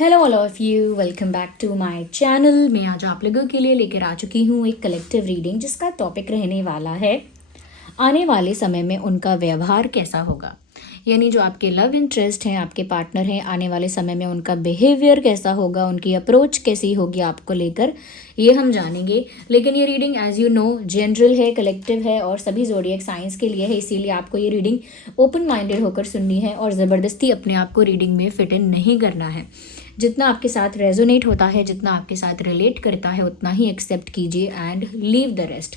Hello all of you, welcome back to my channel. मैं आज आप लोगों के लिए लेकर आ चुकी हूँ एक कलेक्टिव रीडिंग जिसका टॉपिक रहने वाला है आने वाले समय में उनका व्यवहार कैसा होगा। यानी जो आपके लव इंटरेस्ट हैं, आपके पार्टनर हैं, आने वाले समय में उनका बिहेवियर कैसा होगा, उनकी अप्रोच कैसी होगी आपको लेकर, ये हम जानेंगे। लेकिन ये reading as you know general है, कलेक्टिव है और सभी ज़ोडिएक साइंस के लिए है, इसीलिए आपको ये रीडिंग ओपन माइंडेड होकर सुननी है और ज़बरदस्ती अपने आप को रीडिंग में फिट इन नहीं करना है। जितना आपके साथ रेजोनेट होता है, जितना आपके साथ रिलेट करता है, उतना ही एक्सेप्ट कीजिए एंड लीव द रेस्ट,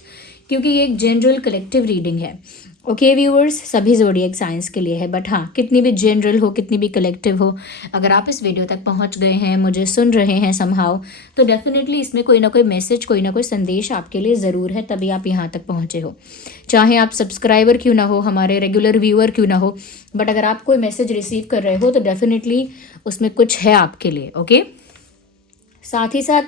क्योंकि ये एक जनरल कलेक्टिव रीडिंग है। ओके व्यूअर्स, सभी ज़ोडिएक साइंस के लिए है, बट हाँ, कितनी भी जनरल हो, कितनी भी कलेक्टिव हो, अगर आप इस वीडियो तक पहुंच गए हैं, मुझे सुन रहे हैं समहाउ, तो डेफिनेटली इसमें कोई ना कोई मैसेज, कोई ना कोई संदेश आपके लिए ज़रूर है, तभी आप यहाँ तक पहुँचे हो। चाहे आप सब्सक्राइबर क्यों ना हो, हमारे रेगुलर व्यूअर क्यों ना हो, बट अगर आप कोई मैसेज रिसीव कर रहे हो तो डेफिनेटली उसमें कुछ है आपके लिए। ओके, साथ ही साथ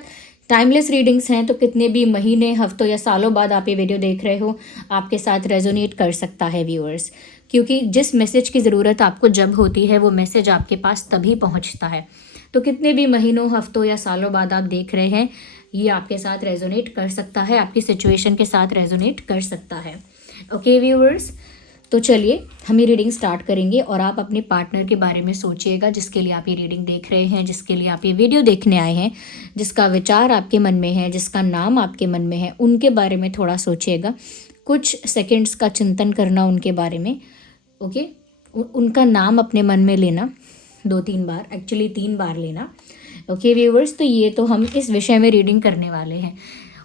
टाइमलेस रीडिंग्स हैं, तो कितने भी महीने, हफ्तों या सालों बाद आप ये वीडियो देख रहे हो, आपके साथ रेजोनेट कर सकता है व्यूअर्स, क्योंकि जिस मैसेज की ज़रूरत आपको जब होती है वो मैसेज आपके पास तभी पहुंचता है। तो कितने भी महीनों, हफ्तों या सालों बाद आप देख रहे हैं, ये आपके साथ रेजोनेट कर सकता है, आपकी सिचुएशन के साथ रेजोनेट कर सकता है। ओके व्यूअर्स, तो चलिए हम ये रीडिंग स्टार्ट करेंगे और आप अपने पार्टनर के बारे में सोचिएगा, जिसके लिए आप ये रीडिंग देख रहे हैं, जिसके लिए आप ये वीडियो देखने आए हैं, जिसका विचार आपके मन में है, जिसका नाम आपके मन में है, उनके बारे में थोड़ा सोचिएगा। कुछ सेकंड्स का चिंतन करना उनके बारे में। ओके, उनका नाम अपने मन में लेना 2-3 बार, एक्चुअली 3 बार लेना। ओके व्यूअर्स, तो ये तो हम इस विषय में रीडिंग करने वाले हैं।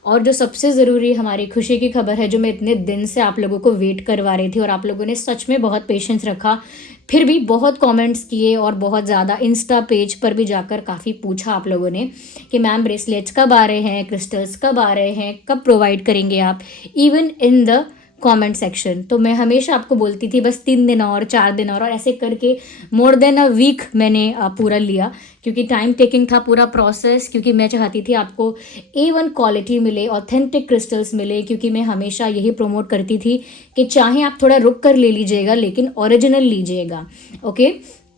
और जो सबसे ज़रूरी हमारी खुशी की खबर है, जो मैं इतने दिन से आप लोगों को वेट करवा रही थी और आप लोगों ने सच में बहुत पेशेंस रखा, फिर भी बहुत कमेंट्स किए और बहुत ज़्यादा इंस्टा पेज पर भी जाकर काफ़ी पूछा आप लोगों ने कि मैम ब्रेसलेट्स कब आ रहे हैं, क्रिस्टल्स कब आ रहे हैं, कब प्रोवाइड करेंगे आप, even in the comment section. तो मैं हमेशा आपको बोलती थी बस 3 दिन और 4 दिन और ऐसे करके मोर देन अ वीक मैंने पूरा लिया, क्योंकि टाइम टेकिंग था पूरा प्रोसेस, क्योंकि मैं चाहती थी आपको A1 क्वालिटी मिले, ऑथेंटिक क्रिस्टल्स मिले, क्योंकि मैं हमेशा यही प्रमोट करती थी कि चाहे आप थोड़ा रुक कर ले लीजिएगा लेकिन ओरिजिनल लीजिएगा। ओके,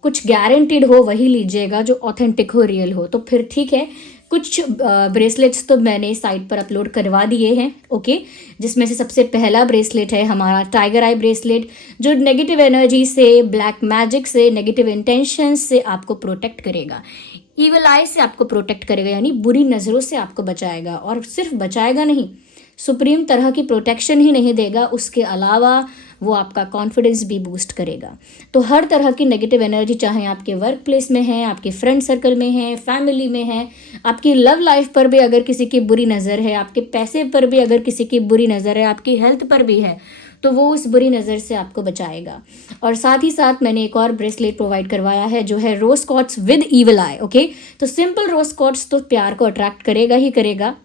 कुछ गारंटीड हो वही लीजिएगा, जो ऑथेंटिक हो, रियल हो, तो फिर ठीक है। कुछ ब्रेसलेट्स तो मैंने साइट पर अपलोड करवा दिए हैं। ओके, जिसमें से सबसे पहला ब्रेसलेट है हमारा टाइगर आई ब्रेसलेट, जो नेगेटिव एनर्जी से, ब्लैक मैजिक से, नेगेटिव इंटेंशन से आपको प्रोटेक्ट करेगा, ईवल आई से आपको प्रोटेक्ट करेगा, यानी बुरी नज़रों से आपको बचाएगा। और सिर्फ बचाएगा नहीं, सुप्रीम तरह की प्रोटेक्शन ही नहीं देगा, उसके अलावा वो आपका कॉन्फिडेंस भी बूस्ट करेगा। तो हर तरह की नेगेटिव एनर्जी, चाहे आपके वर्क प्लेस में है, आपके फ्रेंड सर्कल में है, फैमिली में है, आपकी लव लाइफ पर भी अगर किसी की बुरी नज़र है, आपके पैसे पर भी अगर किसी की बुरी नज़र है, आपकी हेल्थ पर भी है, तो वो उस बुरी नज़र से आपको बचाएगा। और साथ ही साथ मैंने एक और ब्रेसलेट प्रोवाइड करवाया है, जो है rose quartz with evil eye. Okay, तो सिंपल रोज क्वार्ट्ज तो प्यार को अट्रैक्ट करेगा ही करेगा,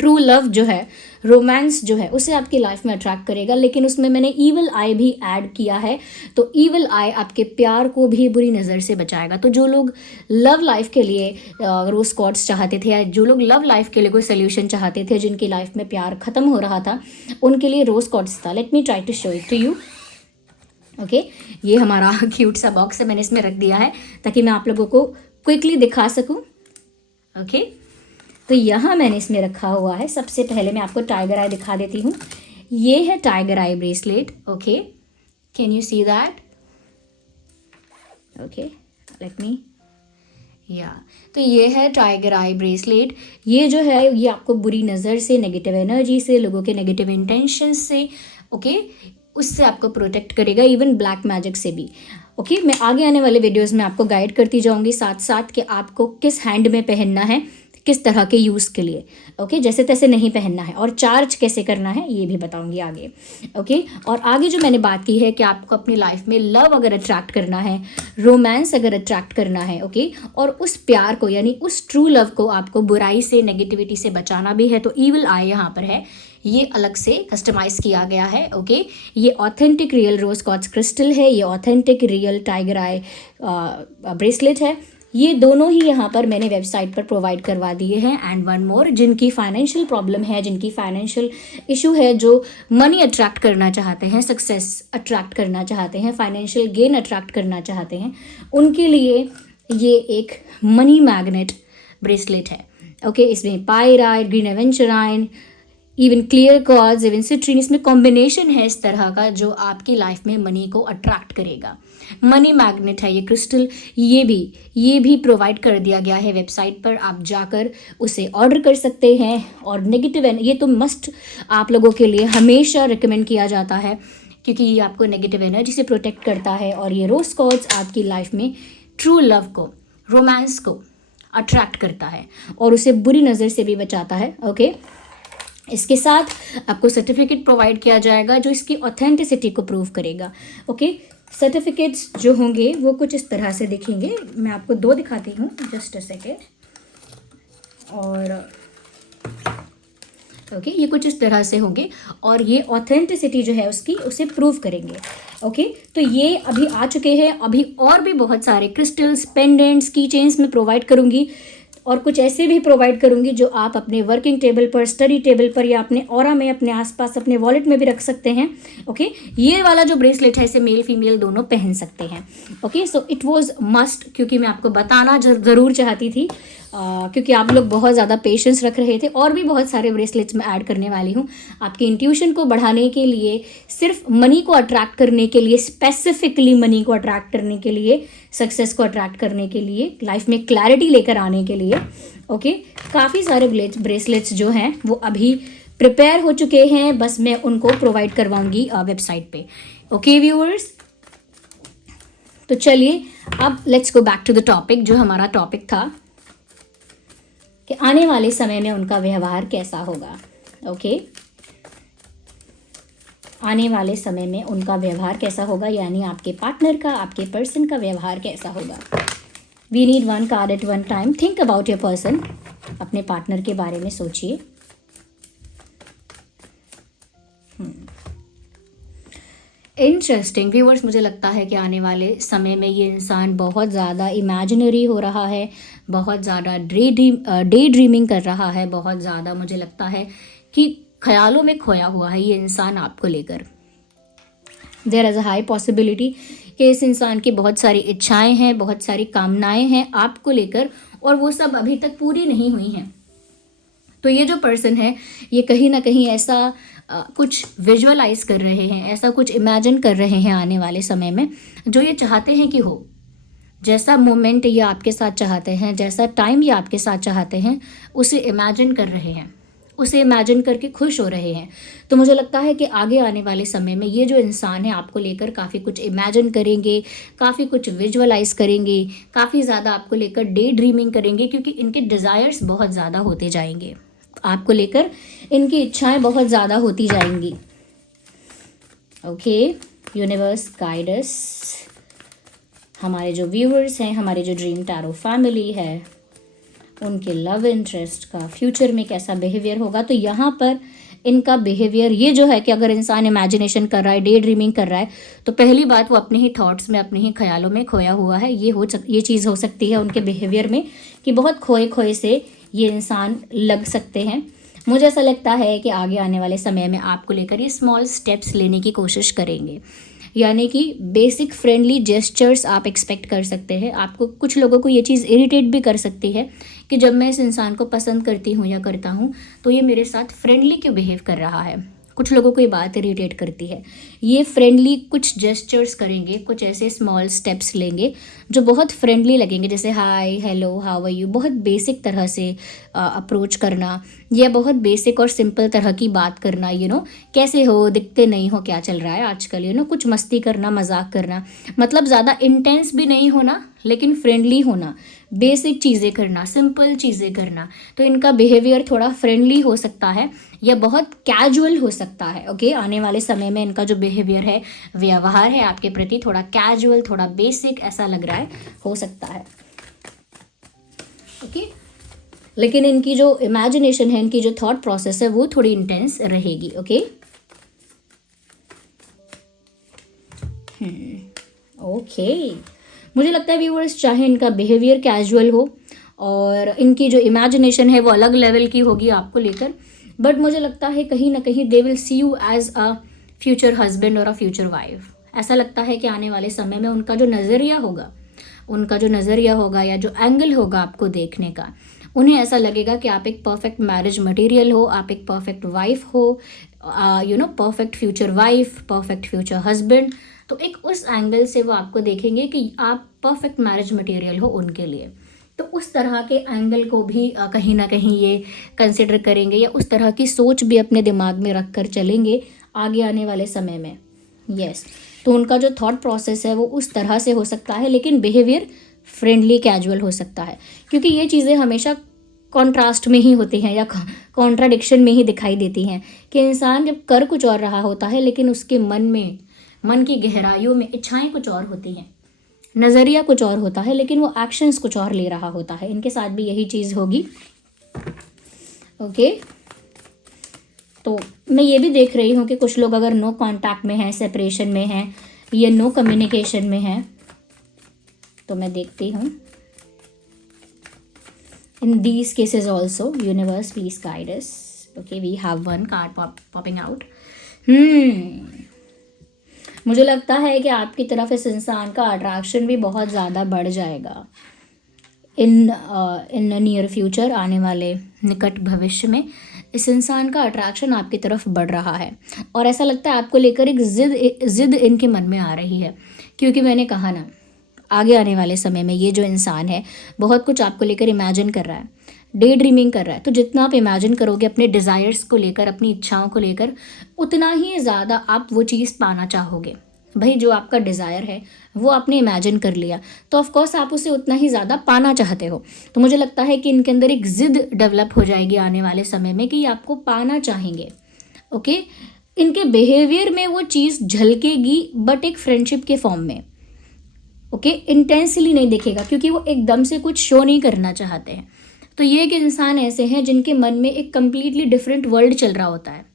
ट्रू लव जो है, रोमांस जो है, उसे आपकी लाइफ में अट्रैक्ट करेगा, लेकिन उसमें मैंने ईवल आई भी ऐड किया है। तो ईवल आई आपके प्यार को भी बुरी नज़र से बचाएगा। तो जो लोग लव लाइफ के लिए रोज क्वार्ट्ज चाहते थे, या जो लोग लव लाइफ के लिए कोई सोल्यूशन चाहते थे, जिनकी लाइफ में प्यार ख़त्म हो रहा था, उनके लिए रोज क्वार्ट्ज था। Let me try to show it to you. Okay, ये हमारा क्यूट सा बॉक्स है, मैंने इसमें रख दिया है ताकि मैं आप लोगों को क्विकली दिखा सकूँ। ओके, तो यहाँ मैंने इसमें रखा हुआ है। सबसे पहले मैं आपको टाइगर आई दिखा देती हूँ। ये है tiger I bracelet. Okay, can you see that? Okay, let me, या तो ये है टाइगर आई ब्रेसलेट। ये जो है, ये आपको बुरी नज़र से, नेगेटिव एनर्जी से, लोगों के नेगेटिव इंटेंशन से, ओके, उससे आपको प्रोटेक्ट करेगा, इवन ब्लैक मैजिक से भी। ओके, मैं आगे आने वाले वीडियोस में आपको गाइड करती जाऊंगी साथ साथ कि आपको किस हैंड में पहनना है, किस तरह के यूज़ के लिए। ओके, जैसे तैसे नहीं पहनना है, और चार्ज कैसे करना है ये भी बताऊंगी आगे। ओके, और आगे जो मैंने बात की है कि आपको अपनी लाइफ में लव अगर अट्रैक्ट करना है, रोमांस अगर अट्रैक्ट करना है, ओके, और उस प्यार को, यानी उस ट्रू लव को आपको बुराई से, नेगेटिविटी से बचाना भी है, तो ईवल आई यहाँ पर है। ये अलग से कस्टमाइज़ किया गया है। ओके, ये ऑथेंटिक रियल रोज क्वार्ट्ज क्रिस्टल है, ये ऑथेंटिक रियल टाइगर आई ब्रेसलेट है। ये दोनों ही यहाँ पर मैंने वेबसाइट पर प्रोवाइड करवा दिए हैं। एंड वन मोर, जिनकी फाइनेंशियल प्रॉब्लम है, जिनकी फाइनेंशियल इशू है, जो मनी अट्रैक्ट करना चाहते हैं, सक्सेस अट्रैक्ट करना चाहते हैं, फाइनेंशियल गेन अट्रैक्ट करना चाहते हैं, उनके लिए ये एक मनी मैग्नेट ब्रेसलेट है। ओके, इसमें pyrite, green aventurine, even clear quartz, even citrine, इसमें कॉम्बिनेशन है इस तरह का जो आपकी लाइफ में मनी को अट्रैक्ट करेगा। मनी मैग्नेट है ये क्रिस्टल। ये भी प्रोवाइड कर दिया गया है वेबसाइट पर, आप जाकर उसे ऑर्डर कर सकते हैं। और नेगेटिव ये तो मस्ट आप लोगों के लिए हमेशा रिकमेंड किया जाता है, क्योंकि ये आपको नेगेटिव एनर्जी से प्रोटेक्ट करता है। और ये रोज क्वार्ट्ज आपकी लाइफ में ट्रू लव को, रोमांस को अट्रैक्ट करता है और उसे बुरी नज़र से भी बचाता है। ओके, इसके साथ आपको सर्टिफिकेट प्रोवाइड किया जाएगा जो इसकी ऑथेंटिसिटी को प्रूव करेगा। ओके, सर्टिफिकेट्स जो होंगे वो कुछ इस तरह से दिखेंगे। मैं आपको 2 दिखाती हूँ, जस्ट अ सेकेंड। और ओके, ये कुछ इस तरह से होंगे और ये ऑथेंटिसिटी जो है उसकी, उसे प्रूव करेंगे। ओके, तो ये अभी आ चुके हैं। अभी और भी बहुत सारे क्रिस्टल्स, पेंडेंट्स, की चेन्स में प्रोवाइड करूँगी और कुछ ऐसे भी प्रोवाइड करूँगी जो आप अपने वर्किंग टेबल पर, स्टडी टेबल पर या अपने ऑरा में, अपने आसपास, अपने वॉलेट में भी रख सकते हैं। ओके, ये वाला जो ब्रेसलेट है इसे मेल फीमेल दोनों पहन सकते हैं। Okay, so it was must, क्योंकि मैं आपको बताना ज़रूर चाहती थी, क्योंकि आप लोग बहुत ज़्यादा पेशेंस रख रहे थे। और भी बहुत सारे ब्रेसलेट्स मैं ऐड करने वाली हूँ आपकी इंट्यूशन को बढ़ाने के लिए, सिर्फ मनी को अट्रैक्ट करने के लिए, स्पेसिफिकली मनी को अट्रैक्ट करने के लिए, सक्सेस को अट्रैक्ट करने के लिए, लाइफ में क्लैरिटी लेकर आने के लिए। ओके, काफ़ी सारे ब्रेसलेट्स जो हैं वो अभी प्रिपेयर हो चुके हैं, बस मैं उनको प्रोवाइड करवाऊंगी वेबसाइट पे। ओके व्यूअर्स, तो चलिए अब let's go back to the topic. जो हमारा टॉपिक था कि आने वाले समय में उनका व्यवहार कैसा होगा। ओके, आने वाले समय में उनका व्यवहार कैसा होगा, यानी आपके पार्टनर का, आपके पर्सन का व्यवहार कैसा होगा। We need 1 card at 1 time. Think about your person, अपने पार्टनर के बारे में सोचिए। इंटरेस्टिंग व्यूअर्स, मुझे लगता है कि आने वाले समय में ये इंसान बहुत ज़्यादा इमेजिनरी हो रहा है, बहुत ज़्यादा डे ड्रीमिंग कर रहा है, बहुत ज़्यादा मुझे लगता है कि ख्यालों में खोया हुआ है ये इंसान आपको लेकर। There is a high possibility कि इस इंसान की बहुत सारी इच्छाएं हैं, बहुत सारी कामनाएं हैं आपको लेकर, और वो सब अभी तक पूरी नहीं हुई हैं। तो ये जो पर्सन है ये कहीं ना कहीं ऐसा कुछ विजुअलाइज कर रहे हैं, ऐसा कुछ इमेजिन कर रहे हैं आने वाले समय में जो ये चाहते हैं कि हो। जैसा मोमेंट ये आपके साथ चाहते हैं, जैसा टाइम ये आपके साथ चाहते हैं, उसे इमेजिन कर रहे हैं, उसे इमेजिन करके खुश हो रहे हैं। तो मुझे लगता है कि आगे आने वाले समय में ये जो इंसान है आपको लेकर काफ़ी कुछ इमेजिन करेंगे, काफ़ी कुछ विजुअलाइज करेंगे, काफ़ी ज़्यादा आपको लेकर डे ड्रीमिंग करेंगे, क्योंकि इनके डिज़ायर्स बहुत ज़्यादा होते जाएंगे आपको लेकर, इनकी इच्छाएं बहुत ज़्यादा होती जाएंगी। ओके, यूनिवर्स गाइड अस। हमारे जो व्यूअर्स हैं, हमारे जो ड्रीम टैरो फैमिली है, उनके लव इंटरेस्ट का फ्यूचर में कैसा बिहेवियर होगा। तो यहाँ पर इनका बिहेवियर ये जो है कि अगर इंसान इमेजिनेशन कर रहा है, डे ड्रीमिंग कर रहा है, तो पहली बात वो अपने ही थॉट्स में, अपने ही ख्यालों में खोया हुआ है। ये चीज़ हो सकती है उनके बिहेवियर में कि बहुत खोए खोए से ये इंसान लग सकते हैं। मुझे ऐसा लगता है कि आगे आने वाले समय में आपको लेकर ये स्मॉल स्टेप्स लेने की कोशिश करेंगे, यानी कि बेसिक फ्रेंडली जेस्चर्स आप एक्सपेक्ट कर सकते हैं। आपको कुछ लोगों को ये चीज़ इरिटेट भी कर सकती है कि जब मैं इस इंसान को पसंद करती हूँ या करता हूँ तो ये मेरे साथ फ्रेंडली क्यों बिहेव कर रहा है। कुछ लोगों को ये बात इरिटेट करती है। ये फ्रेंडली कुछ जेस्चर्स करेंगे, कुछ ऐसे स्मॉल स्टेप्स लेंगे जो बहुत फ्रेंडली लगेंगे, जैसे हाय, हेलो, हाउ आर यू, बहुत बेसिक तरह से अप्रोच करना, या बहुत बेसिक और सिंपल तरह की बात करना। कैसे हो, दिखते नहीं हो, क्या चल रहा है आजकल, कुछ मस्ती करना, मजाक करना, मतलब ज़्यादा इंटेंस भी नहीं होना लेकिन फ्रेंडली होना, बेसिक चीज़ें करना, सिंपल चीज़ें करना। तो इनका बिहेवियर थोड़ा फ्रेंडली हो सकता है या बहुत कैजुअल हो सकता है। ओके, आने वाले समय में इनका जो बिहेवियर है, व्यवहार है आपके प्रति, थोड़ा कैजुअल, थोड़ा बेसिक ऐसा लग रहा है, हो सकता है। ओके, लेकिन इनकी जो इमेजिनेशन है, इनकी जो थॉट प्रोसेस है, वो थोड़ी इंटेंस रहेगी। ओके, ओके, मुझे लगता है व्यूअर्स, चाहे इनका बिहेवियर कैजुअल हो और इनकी जो इमेजिनेशन है वो अलग लेवल की होगी आपको लेकर, बट मुझे लगता है कहीं ना कहीं they will see you as a future husband और अ फ्यूचर वाइफ। ऐसा लगता है कि आने वाले समय में उनका जो नज़रिया होगा उनका जो नज़रिया होगा या जो एंगल होगा आपको देखने का, उन्हें ऐसा लगेगा कि आप एक परफेक्ट मैरिज मटेरियल हो, आप एक परफेक्ट वाइफ हो, perfect future wife, perfect future husband. तो एक उस एंगल से वो आपको देखेंगे कि आप परफेक्ट मैरिज मटेरियल हो उनके लिए। तो उस तरह के एंगल को भी कहीं ना कहीं ये कंसिडर करेंगे, या उस तरह की सोच भी अपने दिमाग में रख कर चलेंगे आगे आने वाले समय में। यस, तो उनका जो थॉट प्रोसेस है वो उस तरह से हो सकता है, लेकिन बिहेवियर फ्रेंडली कैजुअल हो सकता है, क्योंकि ये चीज़ें हमेशा कॉन्ट्रास्ट में ही होती हैं या कॉन्ट्राडिक्शन में ही दिखाई देती हैं कि इंसान जब कर कुछ और रहा होता है लेकिन उसके मन की गहराइयों में इच्छाएं कुछ और होती हैं, नज़रिया कुछ और होता है, लेकिन वो एक्शंस कुछ और ले रहा होता है। इनके साथ भी यही चीज़ होगी। ओके, तो मैं ये भी देख रही हूँ कि कुछ लोग अगर नो कांटेक्ट में हैं, सेपरेशन में हैं, या नो कम्युनिकेशन में हैं, तो मैं देखती हूँ in these cases also universe please guide us. Okay, we have one card popping out. मुझे लगता है कि आपकी तरफ इस इंसान का अट्रैक्शन भी बहुत ज़्यादा बढ़ जाएगा इन नियर फ्यूचर, आने वाले निकट भविष्य में इस इंसान का अट्रैक्शन आपकी तरफ बढ़ रहा है। और ऐसा लगता है आपको लेकर एक ज़िद इनके मन में आ रही है, क्योंकि मैंने कहा ना, आगे आने वाले समय में ये जो इंसान है बहुत कुछ आपको लेकर इमेजिन कर रहा है, डे ड्रीमिंग कर रहा है। तो जितना आप इमेजिन करोगे अपने डिज़ायर्स को लेकर, अपनी इच्छाओं को लेकर, उतना ही ज़्यादा आप वो चीज़ पाना चाहोगे। भाई जो आपका डिज़ायर है वो आपने इमेजिन कर लिया, तो ऑफ कोर्स आप उसे उतना ही ज़्यादा पाना चाहते हो। तो मुझे लगता है कि इनके अंदर एक ज़िद डेवलप हो जाएगी आने वाले समय में कि ये आपको पाना चाहेंगे। ओके, इनके बिहेवियर में वो चीज़ झलकेगी, बट एक फ्रेंडशिप के फॉर्म में। ओके, इंटेंसली नहीं दिखेगा, क्योंकि वो एकदम से कुछ शो नहीं करना चाहते हैं। तो ये एक इंसान ऐसे हैं जिनके मन में एक कम्प्लीटली डिफरेंट वर्ल्ड चल रहा होता है।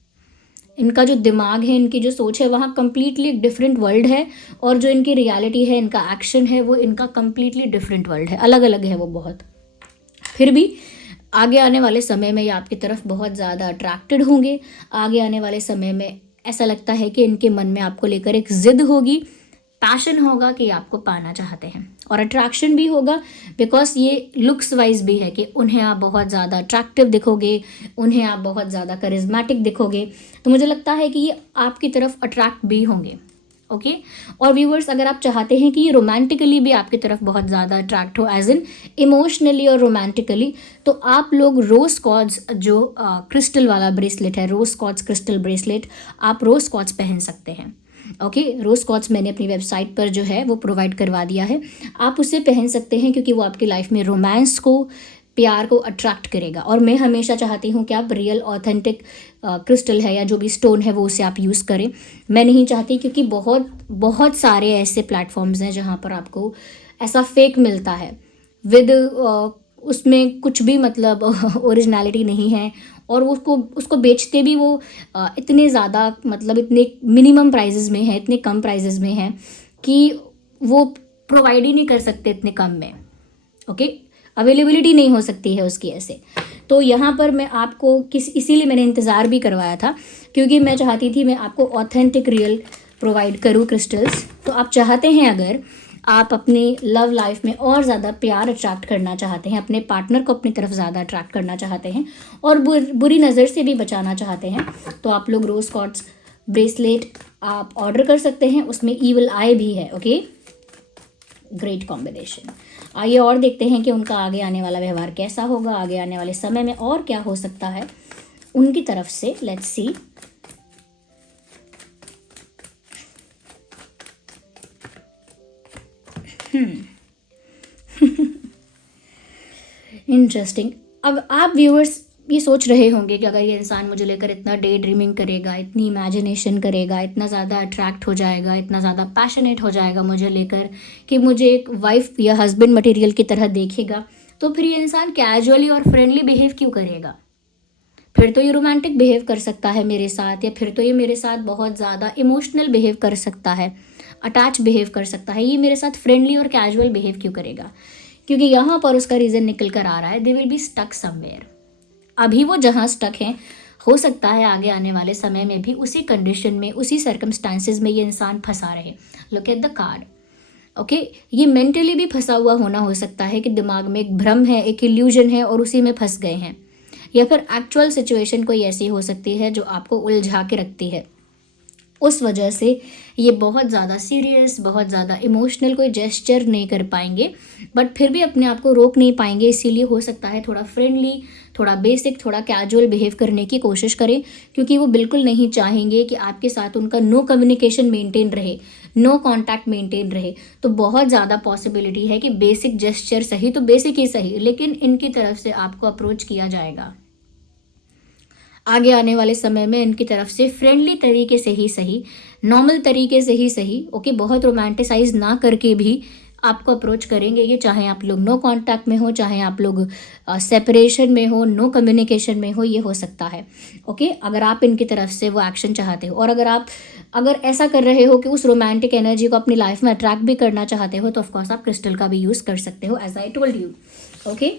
इनका जो दिमाग है, इनकी जो सोच है, वहाँ कम्प्लीटली एक डिफरेंट वर्ल्ड है, और जो इनकी रियलिटी है, इनका एक्शन है, वो इनका कम्प्लीटली डिफरेंट वर्ल्ड है, अलग अलग है वो बहुत। फिर भी आगे आने वाले समय में ये आपकी तरफ बहुत ज़्यादा अट्रैक्टेड होंगे। आगे आने वाले समय में ऐसा लगता है कि इनके मन में आपको लेकर एक ज़िद होगी, पैशन होगा कि आपको पाना चाहते हैं, और अट्रैक्शन भी होगा, बिकॉज ये लुक्स वाइज भी है कि उन्हें आप बहुत ज़्यादा अट्रैक्टिव दिखोगे, उन्हें आप बहुत ज़्यादा करिज्मेटिक दिखोगे। तो मुझे लगता है कि ये आपकी तरफ अट्रैक्ट भी होंगे। ओके, और व्यूवर्स, अगर आप चाहते हैं कि ये रोमांटिकली भी आपकी तरफ बहुत ज़्यादा अट्रैक्ट हो, एज इन इमोशनली और रोमांटिकली, तो आप लोग रोज कॉर्ड्स जो क्रिस्टल वाला ब्रेसलेट है, रोज कॉर्ड्स क्रिस्टल ब्रेसलेट, आप रोज कॉर्ड्स पहन सकते हैं। ओके, रोज कॉर्ड्स मैंने अपनी वेबसाइट पर जो है वो प्रोवाइड करवा दिया है, आप उसे पहन सकते हैं, क्योंकि वो आपकी लाइफ में रोमांस को, प्यार को अट्रैक्ट करेगा। और मैं हमेशा चाहती हूँ कि आप रियल ऑथेंटिक क्रिस्टल है या जो भी स्टोन है वो उसे आप यूज़ करें। मैं नहीं चाहती, क्योंकि बहुत सारे ऐसे प्लेटफॉर्म्स हैं जहाँ पर आपको ऐसा फेक मिलता है विद उसमें कुछ भी मतलब ओरिजिनलिटी नहीं है, और उसको बेचते भी वो इतने ज़्यादा मतलब इतने मिनिमम प्राइजेस में है, इतने कम प्राइजेस में है कि वो प्रोवाइड ही नहीं कर सकते इतने कम में। ओके, अवेलेबिलिटी नहीं हो सकती है उसकी ऐसे। तो यहाँ पर मैं आपको इसीलिए मैंने इंतज़ार भी करवाया था, क्योंकि मैं चाहती थी मैं आपको ऑथेंटिक रियल प्रोवाइड करूँ क्रिस्टल्स। तो आप चाहते हैं, अगर आप अपनी लव लाइफ में और ज़्यादा प्यार अट्रैक्ट करना चाहते हैं, अपने पार्टनर को अपनी तरफ ज़्यादा अट्रैक्ट करना चाहते हैं, और बुरी नज़र से भी बचाना चाहते हैं, तो आप लोग रोज कॉर्ड्स ब्रेसलेट आप ऑर्डर कर सकते हैं। उसमें ईविल आई भी है। Okay, great combination. आइए और देखते हैं कि उनका आगे आने वाला व्यवहार कैसा होगा, आगे आने वाले समय में और क्या हो सकता है उनकी तरफ से। Let's see. इंटरेस्टिंग। अब आप व्यूअर्स ये सोच रहे होंगे कि अगर ये इंसान मुझे लेकर इतना डे ड्रीमिंग करेगा, इतनी इमेजिनेशन करेगा, इतना ज़्यादा अट्रैक्ट हो जाएगा, इतना ज़्यादा पैशनेट हो जाएगा मुझे लेकर कि मुझे एक वाइफ या हस्बैंड मटेरियल की तरह देखेगा, तो फिर ये इंसान कैजुअली और फ्रेंडली बिहेव क्यों करेगा? फिर तो ये रोमांटिक बिहेव कर सकता है मेरे साथ, या फिर तो ये मेरे साथ बहुत ज़्यादा इमोशनल बिहेव कर सकता है, अटैच बिहेव कर सकता है। ये मेरे साथ फ्रेंडली और कैजुअल बिहेव क्यों करेगा? क्योंकि यहाँ पर उसका रीज़न निकल कर आ रहा है, they will be stuck somewhere. अभी वो जहाँ स्टक हैं, हो सकता है आगे आने वाले समय में भी उसी कंडीशन में, उसी सर्कमस्टांसेस में ये इंसान फंसा रहे। Look at the card. Okay ये मेंटली भी फंसा हुआ होना हो सकता है कि दिमाग में एक भ्रम है, एक इल्यूजन है और उसी में फंस गए हैं, या फिर एक्चुअल सिचुएशन कोई ऐसी हो सकती है जो आपको उलझा के रखती है। उस वजह से ये बहुत ज़्यादा सीरियस, बहुत ज़्यादा इमोशनल कोई जेस्चर नहीं कर पाएंगे, बट फिर भी अपने आप को रोक नहीं पाएंगे। इसीलिए हो सकता है थोड़ा फ्रेंडली, थोड़ा बेसिक, थोड़ा कैजुअल बिहेव करने की कोशिश करें, क्योंकि वो बिल्कुल नहीं चाहेंगे कि आपके साथ उनका नो कम्युनिकेशन मेंटेन रहे, नो कांटेक्ट मेंटेन रहे। तो बहुत ज़्यादा पॉसिबिलिटी है कि बेसिक जेस्चर सही तो बेसिक ही सही, लेकिन इनकी तरफ से आपको अप्रोच किया जाएगा। आगे आने वाले समय में इनकी तरफ से फ्रेंडली तरीके से ही सही, नॉर्मल तरीके से ही सही, ओके, बहुत रोमांटिसाइज ना करके भी आपको अप्रोच करेंगे ये, चाहे आप लोग नो कांटेक्ट में हो, चाहे आप लोग सेपरेशन में हो, नो कम्युनिकेशन में हो, ये हो सकता है। ओके अगर आप इनकी तरफ से वो एक्शन चाहते हो, और अगर ऐसा कर रहे हो कि उस रोमांटिक एनर्जी को अपनी लाइफ में अट्रैक्ट भी करना चाहते हो, तो ऑफकोर्स आप क्रिस्टल का भी यूज़ कर सकते हो, as I told you. Okay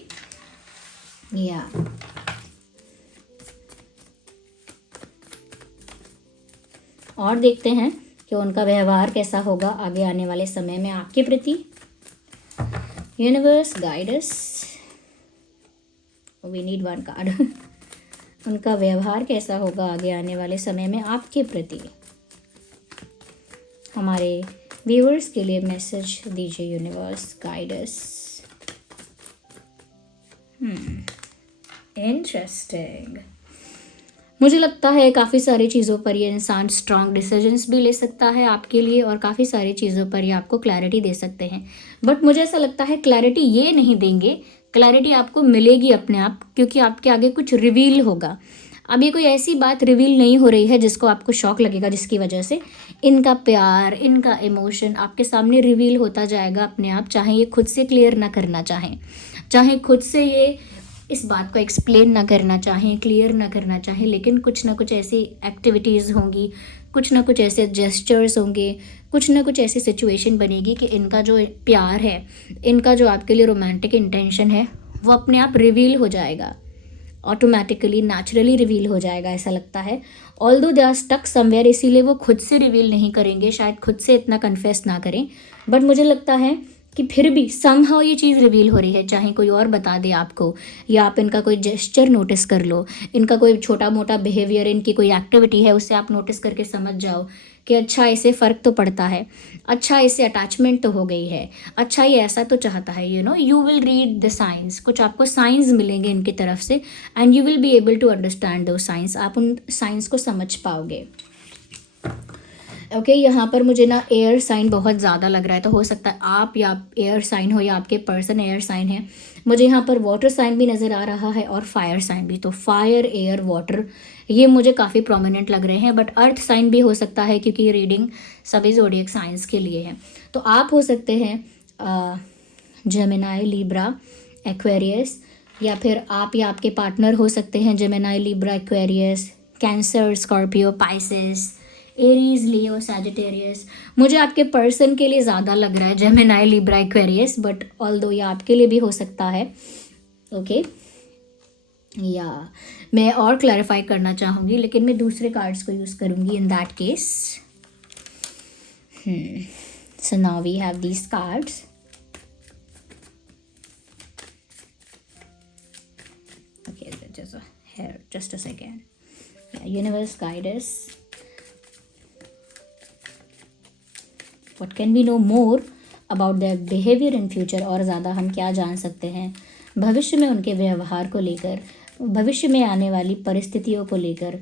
या और देखते हैं कि उनका व्यवहार कैसा होगा आगे आने वाले समय में आपके प्रति। Universe guide us, we need one card. उनका व्यवहार कैसा होगा आगे आने वाले समय में आपके प्रति। हमारे व्यूअर्स के लिए मैसेज दीजिए यूनिवर्स, गाइड अस। इंटरेस्टिंग। मुझे लगता है काफ़ी सारी चीज़ों पर ये इंसान स्ट्रांग डिसीजंस भी ले सकता है आपके लिए, और काफ़ी सारी चीज़ों पर ये आपको क्लैरिटी दे सकते हैं। बट मुझे ऐसा लगता है क्लैरिटी ये नहीं देंगे, क्लैरिटी आपको मिलेगी अपने आप, क्योंकि आपके आगे कुछ रिवील होगा। अभी कोई ऐसी बात रिवील नहीं हो रही है जिसको आपको शॉक लगेगा, जिसकी वजह से इनका प्यार, इनका इमोशन आपके सामने रिवील होता जाएगा अपने आप, चाहे ये खुद से क्लियर ना करना चाहें, चाहे खुद से ये इस बात को एक्सप्लेन ना करना चाहें, क्लियर ना करना चाहें, लेकिन कुछ ना कुछ ऐसी एक्टिविटीज़ होंगी, कुछ ना कुछ ऐसे जेस्चर्स होंगे, कुछ ना कुछ ऐसी सिचुएशन बनेगी कि इनका जो प्यार है, इनका जो आपके लिए रोमांटिक इंटेंशन है, वो अपने आप रिवील हो जाएगा, ऑटोमेटिकली नेचुरली रिवील हो जाएगा, ऐसा लगता है। Although they are stuck somewhere, इसीलिए वो खुद से रिवील नहीं करेंगे, शायद खुद से इतना कन्फेस ना करें, बट मुझे लगता है कि फिर भी समहाउ ये चीज़ रिवील हो रही है, चाहे कोई और बता दे आपको, या आप इनका कोई जेस्चर नोटिस कर लो, इनका कोई छोटा मोटा बिहेवियर, इनकी कोई एक्टिविटी है, उससे आप नोटिस करके समझ जाओ कि अच्छा इससे फ़र्क तो पड़ता है, अच्छा इससे अटैचमेंट तो हो गई है, अच्छा ये ऐसा तो चाहता है, you will read the signs, कुछ आपको साइंस मिलेंगे इनकी तरफ से, and you will be able to understand those signs, आप उन साइंस को समझ पाओगे। ओके यहाँ पर मुझे ना एयर साइन बहुत ज़्यादा लग रहा है, तो हो सकता है आप या एयर साइन हो, या आपके पर्सन एयर साइन है। मुझे यहाँ पर वाटर साइन भी नज़र आ रहा है और फायर साइन भी, तो फायर, एयर, वाटर ये मुझे काफ़ी प्रोमिनेंट लग रहे हैं, बट अर्थ साइन भी हो सकता है, क्योंकि ये रीडिंग सभी ज़ोडिएक साइंस के लिए है। तो आप हो सकते हैं जेमिनाई, लीब्रा, एक्वेरियस, या फिर आप या आपके पार्टनर हो सकते हैं Gemini, Libra, Aquarius, Cancer, Scorpio, Pisces, Aries, Leo, Sagittarius. मुझे आपके पर्सन के लिए ज़्यादा लग रहा है Gemini, Libra, Aquarius, but although ये आपके लिए भी हो सकता है। ओके या मैं और क्लैरिफाई करना चाहूँगी, लेकिन मैं दूसरे कार्ड्स को यूज़ करूँगी in that case. So now we have these cards. Okay, just a second. Yeah, universe guide us. What can we know more about their behavior in future? और ज़्यादा हम क्या जान सकते हैं भविष्य में उनके व्यवहार को लेकर, भविष्य में आने वाली परिस्थितियों को लेकर,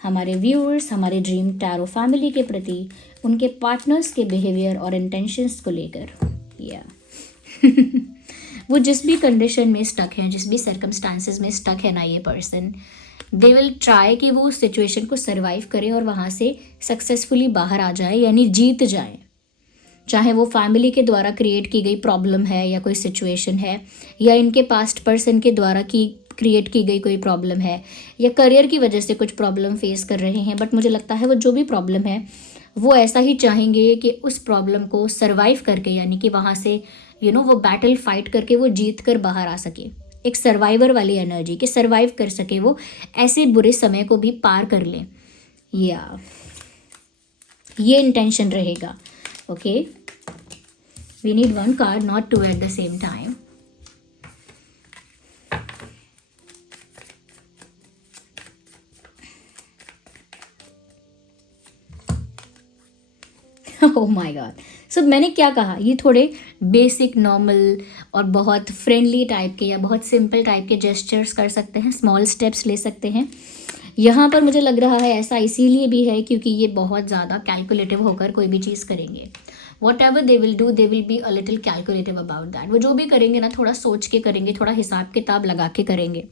हमारे व्यूअर्स, हमारे ड्रीम टैरो फैमिली के प्रति, उनके पार्टनर्स के बिहेवियर और इंटेंशंस को लेकर। या वो जिस भी कंडीशन में स्टक हैं, जिस भी सर्कमस्टांसेस में स्टक है ना ये पर्सन, दे विल ट्राई कि वो उस सिचुएशन को सर्वाइव करें और वहाँ से सक्सेसफुली बाहर आ जाए, यानी जीत जाए। चाहे वो फैमिली के द्वारा क्रिएट की गई प्रॉब्लम है, या कोई सिचुएशन है, या इनके पास्ट पर्सन के द्वारा क्रिएट की गई कोई प्रॉब्लम है, या करियर की वजह से कुछ प्रॉब्लम फेस कर रहे हैं, बट मुझे लगता है वो जो भी प्रॉब्लम है वो ऐसा ही चाहेंगे कि उस प्रॉब्लम को सर्वाइव करके, यानी कि वहाँ से वो बैटल फाइट करके वो जीत कर बाहर आ सके, एक सर्वाइवर वाली एनर्जी कि सर्वाइव कर सके, वो ऐसे बुरे समय को भी पार कर लें, या ये इंटेंशन रहेगा। Okay We need one card, not two at the same time. Oh my God. So मैंने क्या कहा, ये थोड़े बेसिक नॉर्मल और बहुत फ्रेंडली टाइप के या बहुत सिंपल टाइप के जेस्चर्स कर सकते हैं, स्मॉल स्टेप्स ले सकते हैं। यहाँ पर मुझे लग रहा है ऐसा इसीलिए भी है क्योंकि ये बहुत ज़्यादा कैलकुलेटिव होकर कोई भी चीज़ करेंगे। What ever they will do, they will be a little calculative about that. वो जो भी करेंगे ना, थोड़ा सोच के करेंगे, थोड़ा हिसाब किताब लगा के करेंगे।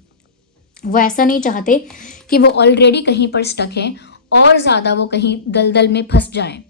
वो ऐसा नहीं चाहते कि वो ऑलरेडी कहीं पर स्टक हैं और ज़्यादा वो कहीं दलदल में फंस जाएं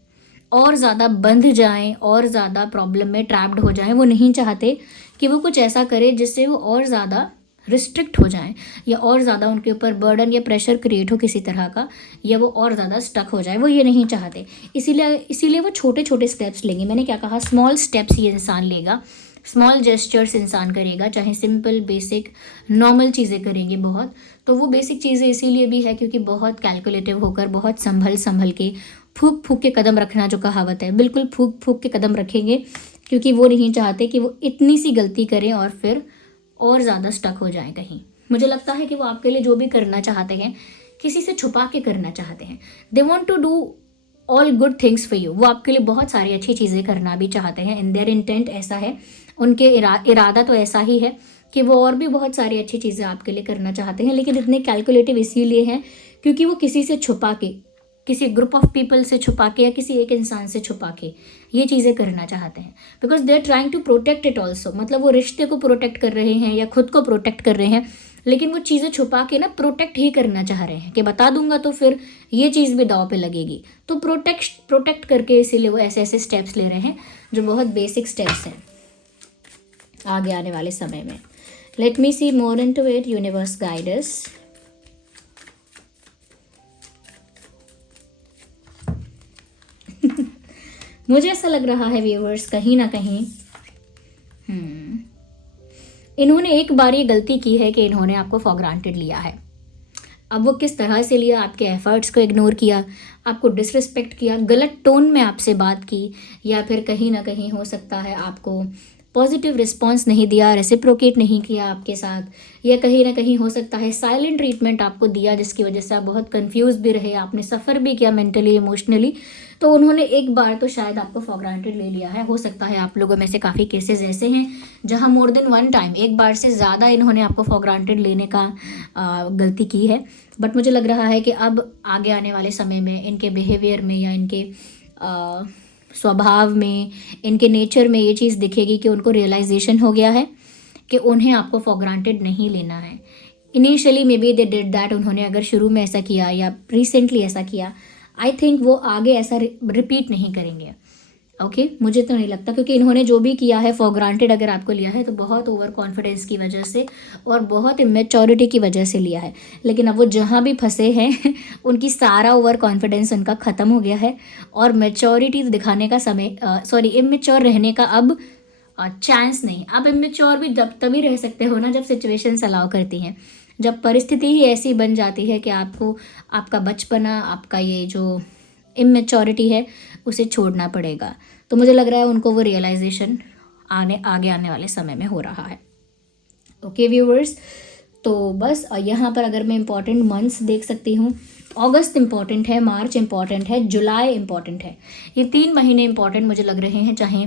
और ज़्यादा बंध जाएं और ज़्यादा प्रॉब्लम में ट्रैप्ड हो जाएं। वो नहीं चाहते कि वो कुछ ऐसा करे जिससे वो और ज़्यादा रिस्ट्रिक्ट हो जाएं या और ज़्यादा उनके ऊपर बर्डन या प्रेशर क्रिएट हो किसी तरह का, या वो और ज़्यादा स्टक हो जाए। वो ये नहीं चाहते, इसीलिए वो छोटे छोटे स्टेप्स लेंगे। मैंने क्या कहा, स्मॉल स्टेप्स ये इंसान लेगा, स्मॉल जेस्चर्स इंसान करेगा, चाहे सिंपल बेसिक नॉर्मल चीज़ें करेंगे बहुत। तो वो बेसिक चीज़ें इसीलिए भी है क्योंकि बहुत कैलकुलेटिव होकर, बहुत संभल के, फूक फूक के कदम रखना जो कहावत है, बिल्कुल फूक फूक के कदम रखेंगे क्योंकि वो नहीं चाहते कि वो इतनी सी गलती करें और फिर और ज़्यादा स्टक हो जाए कहीं। मुझे लगता है कि वो आपके लिए जो भी करना चाहते हैं किसी से छुपा के करना चाहते हैं। They want to do all good things for you. वो आपके लिए बहुत सारी अच्छी चीज़ें करना भी चाहते हैं। इन देयर इंटेंट ऐसा है, उनके इरादा तो ऐसा ही है कि वो और भी बहुत सारी अच्छी चीज़ें आपके लिए करना चाहते हैं, लेकिन इतने कैलकुलेटिव इसीलिए हैं क्योंकि वो किसी से छुपा के, किसी ग्रुप ऑफ पीपल से छुपा के या किसी एक इंसान से छुपा के ये चीज़ें करना चाहते हैं। Because they are trying to protect it also. मतलब वो रिश्ते को प्रोटेक्ट कर रहे हैं या खुद को प्रोटेक्ट कर रहे हैं, लेकिन वो चीज़ें छुपा के ना प्रोटेक्ट ही करना चाह रहे हैं कि बता दूंगा तो फिर ये चीज़ भी दाव पे लगेगी। तो प्रोटेक्ट करके इसीलिए वो ऐसे ऐसे स्टेप्स ले रहे हैं जो बहुत बेसिक स्टेप्स हैं आगे आने वाले समय में। Let me see more into it. Universe guide us. मुझे ऐसा लग रहा है व्यूअर्स, कहीं ना कहीं इन्होंने एक बार ये गलती की है कि इन्होंने आपको फॉर ग्रांटेड लिया है। अब वो किस तरह से लिया, आपके एफर्ट्स को इग्नोर किया, आपको डिसरिस्पेक्ट किया, गलत टोन में आपसे बात की, या फिर कहीं ना कहीं हो सकता है आपको पॉजिटिव रिस्पॉन्स नहीं दिया, रेसिप्रोकेट नहीं किया आपके साथ, या कहीं ना कहीं हो सकता है साइलेंट ट्रीटमेंट आपको दिया जिसकी वजह से आप बहुत कंफ्यूज भी रहे, आपने सफ़र भी किया मेंटली इमोशनली। तो उन्होंने एक बार तो शायद आपको फॉर ग्रांटेड ले लिया है। हो सकता है आप लोगों में से काफ़ी केसेस ऐसे हैं जहां मोर देन वन टाइम, एक बार से ज़्यादा इन्होंने आपको फॉर ग्रांटेड लेने का गलती की है। बट मुझे लग रहा है कि अब आगे आने वाले समय में इनके बिहेवियर में या इनके स्वभाव में, इनके नेचर में ये चीज़ दिखेगी कि उनको रियलाइजेशन हो गया है कि उन्हें आपको फॉर ग्रांटेड नहीं लेना है। Initially may be they did that, उन्होंने अगर शुरू में ऐसा किया या रिसेंटली ऐसा किया, आई थिंक वो आगे ऐसा रिपीट नहीं करेंगे। ओके मुझे तो नहीं लगता, क्योंकि इन्होंने जो भी किया है फॉर ग्रांटेड अगर आपको लिया है तो बहुत ओवर कॉन्फिडेंस की वजह से और बहुत इमेच्योरिटी की वजह से लिया है। लेकिन अब वो जहाँ भी फंसे हैं उनकी सारा ओवर कॉन्फिडेंस उनका ख़त्म हो गया है और मेच्योरिटी दिखाने का समय, इमेच्योर रहने का अब चांस नहीं। आप इमेच्योर भी तभी रह सकते हो ना जब सिचुएशंस अलाउ करती हैं, जब परिस्थिति ही ऐसी बन जाती है कि आपको आपका बचपना, आपका ये जो इमेच्योरिटी है उसे छोड़ना पड़ेगा। तो मुझे लग रहा है उनको वो रियलाइजेशन आगे आने वाले समय में हो रहा है। ओके व्यूअर्स, तो बस यहाँ पर अगर मैं इम्पॉर्टेंट मंथ्स देख सकती हूँ, अगस्त इम्पॉर्टेंट है, मार्च इम्पॉर्टेंट है, जुलाई इम्पॉर्टेंट है। ये 3 महीने इम्पॉर्टेंट मुझे लग रहे हैं। चाहे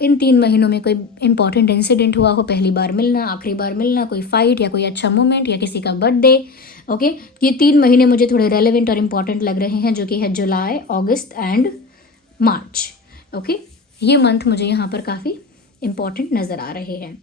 इन 3 महीनों में कोई इंपॉर्टेंट इंसिडेंट हुआ हो, पहली बार मिलना, आखिरी बार मिलना, कोई फाइट या कोई अच्छा मोमेंट या किसी का बर्थडे। ओके ये 3 महीने मुझे थोड़े रेलेवेंट और इम्पॉर्टेंट लग रहे हैं, जो कि है जुलाई, अगस्त एंड मार्च। ओके ये मंथ मुझे यहाँ पर काफ़ी इम्पॉर्टेंट नज़र आ रहे हैं।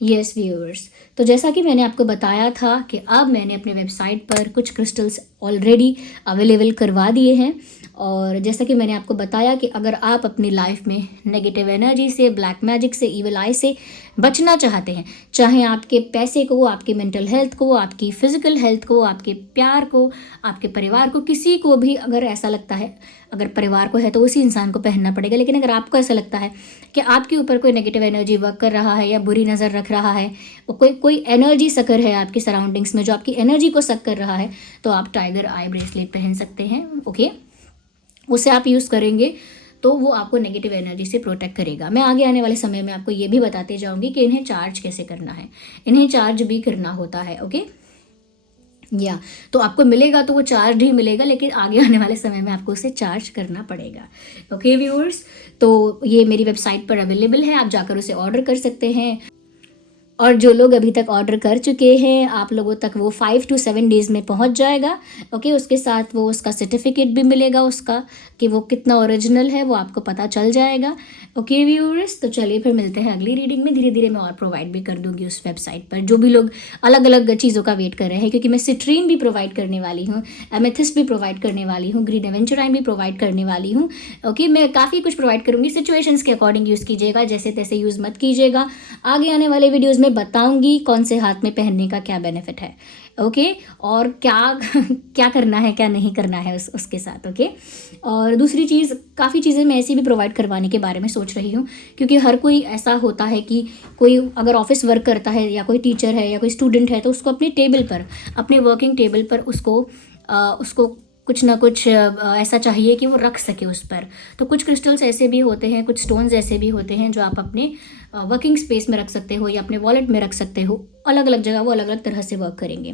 यस व्यूअर्स, तो जैसा कि मैंने आपको बताया था कि अब मैंने अपने वेबसाइट पर कुछ क्रिस्टल्स ऑलरेडी अवेलेबल करवा दिए हैं। और जैसा कि मैंने आपको बताया कि अगर आप अपनी लाइफ में नेगेटिव एनर्जी से, ब्लैक मैजिक से, इविल आई से बचना चाहते हैं, चाहे आपके पैसे को, आपके मेंटल हेल्थ को, आपकी फिजिकल हेल्थ को, आपके प्यार को, आपके परिवार को, किसी को भी अगर ऐसा लगता है, अगर परिवार को है तो उसी इंसान को पहनना पड़ेगा, लेकिन अगर आपको ऐसा लगता है कि आपके ऊपर कोई नेगेटिव एनर्जी वर्क कर रहा है या बुरी नज़र रख रहा है, कोई एनर्जी सकर है आपकी सराउंडिंग्स में जो आपकी एनर्जी को सक कर रहा है, तो आप टाइगर आई ब्रेसलेट पहन सकते हैं। ओके उसे आप यूज़ करेंगे तो वो आपको नेगेटिव एनर्जी से प्रोटेक्ट करेगा। मैं आगे आने वाले समय में आपको ये भी बताते जाऊँगी कि इन्हें चार्ज कैसे करना है, इन्हें चार्ज भी करना होता है। ओके या तो आपको मिलेगा तो वो चार्ज ही मिलेगा, लेकिन आगे आने वाले समय में आपको उसे चार्ज करना पड़ेगा। ओके व्यूअर्स, तो ये मेरी वेबसाइट पर अवेलेबल है, आप जाकर उसे ऑर्डर कर सकते हैं। और जो लोग अभी तक ऑर्डर कर चुके हैं, आप लोगों तक वो 5 to 7 डेज़ में पहुंच जाएगा। ओके, उसके साथ वो उसका सर्टिफिकेट भी मिलेगा उसका, कि वो कितना ओरिजिनल है वो आपको पता चल जाएगा। ओके व्यूअर्स, तो चलिए फिर मिलते हैं अगली रीडिंग में। धीरे धीरे मैं और प्रोवाइड भी कर दूंगी उस वेबसाइट पर, जो भी लोग अलग अलग चीज़ों का वेट कर रहे हैं, क्योंकि मैं सिट्रीन भी प्रोवाइड करने वाली हूँ, एमेथिस्ट भी प्रोवाइड करने वाली हूँ, ग्रीन एवेंचुराइन भी प्रोवाइड करने वाली हूँ। ओके, मैं काफ़ी कुछ प्रोवाइड करूँगी। सिचुएशंस के अकॉर्डिंग यूज़ कीजिएगा, जैसे तैसे यूज़ मत कीजिएगा। आगे आने वाले वीडियोज़ में बताऊंगी कौन से हाथ में पहनने का क्या बेनिफिट है। ओके, और क्या क्या करना है क्या नहीं करना है उसके साथ। ओके, और दूसरी चीज़, काफ़ी चीज़ें मैं ऐसी भी प्रोवाइड करवाने के बारे में सोच रही हूँ, क्योंकि हर कोई ऐसा होता है कि कोई अगर ऑफिस वर्क करता है या कोई टीचर है या कोई स्टूडेंट है, तो उसको अपने टेबल पर, अपने वर्किंग टेबल पर उसको कुछ ना कुछ ऐसा चाहिए कि वो रख सके उस पर। तो कुछ क्रिस्टल्स ऐसे भी होते हैं, कुछ स्टोन्स ऐसे भी होते हैं जो आप अपने वर्किंग स्पेस में रख सकते हो या अपने वॉलेट में रख सकते हो। अलग अलग जगह वो अलग अलग तरह से वर्क करेंगे।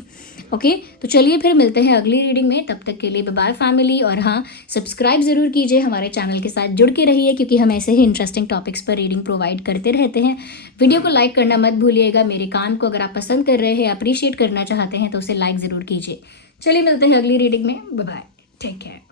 ओके, तो चलिए फिर मिलते हैं अगली रीडिंग में। तब तक के लिए बाय बाय फैमिली। और हाँ, सब्सक्राइब ज़रूर कीजिए, हमारे चैनल के साथ जुड़ के रहिए, क्योंकि हम ऐसे ही इंटरेस्टिंग टॉपिक्स पर रीडिंग प्रोवाइड करते रहते हैं। वीडियो को लाइक करना मत भूलिएगा। मेरे काम को अगर आप पसंद कर रहे हैं, अप्रिशिएट करना चाहते हैं, तो उसे लाइक ज़रूर कीजिए। चलिए मिलते हैं अगली रीडिंग में। Bye bye, take care.